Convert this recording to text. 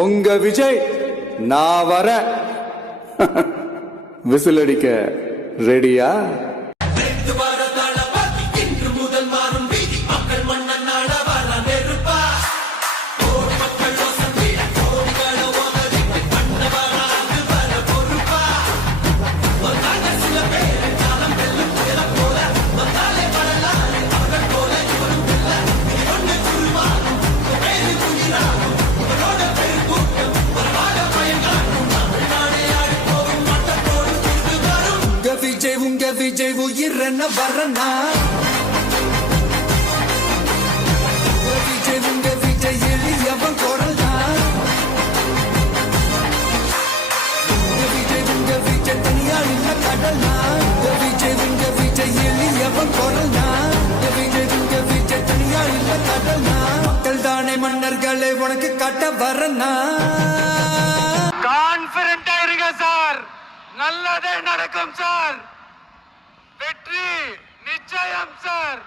உங்க விஜய் நான் வர விசில் அடிக்க ரெடியா? உங்க விஜய் உயிர் என்ன வரனா? உங்க விஜய் எளியவன் குரல்னா? உங்க விஜய் தனியார் இல்ல கடல்னா? உங்க விஜய் எளியவன் குரல்னா? உங்க விஜய் தனியார் இல்ல கடல்னா? மக்கள் தானே மன்னர்களே உனக்கு காட்ட வரனா? கான்பிடென்ட்டா இருங்க சார், நல்லதே நடக்கும் சார், வெற்றி நிச்சயம் சார்.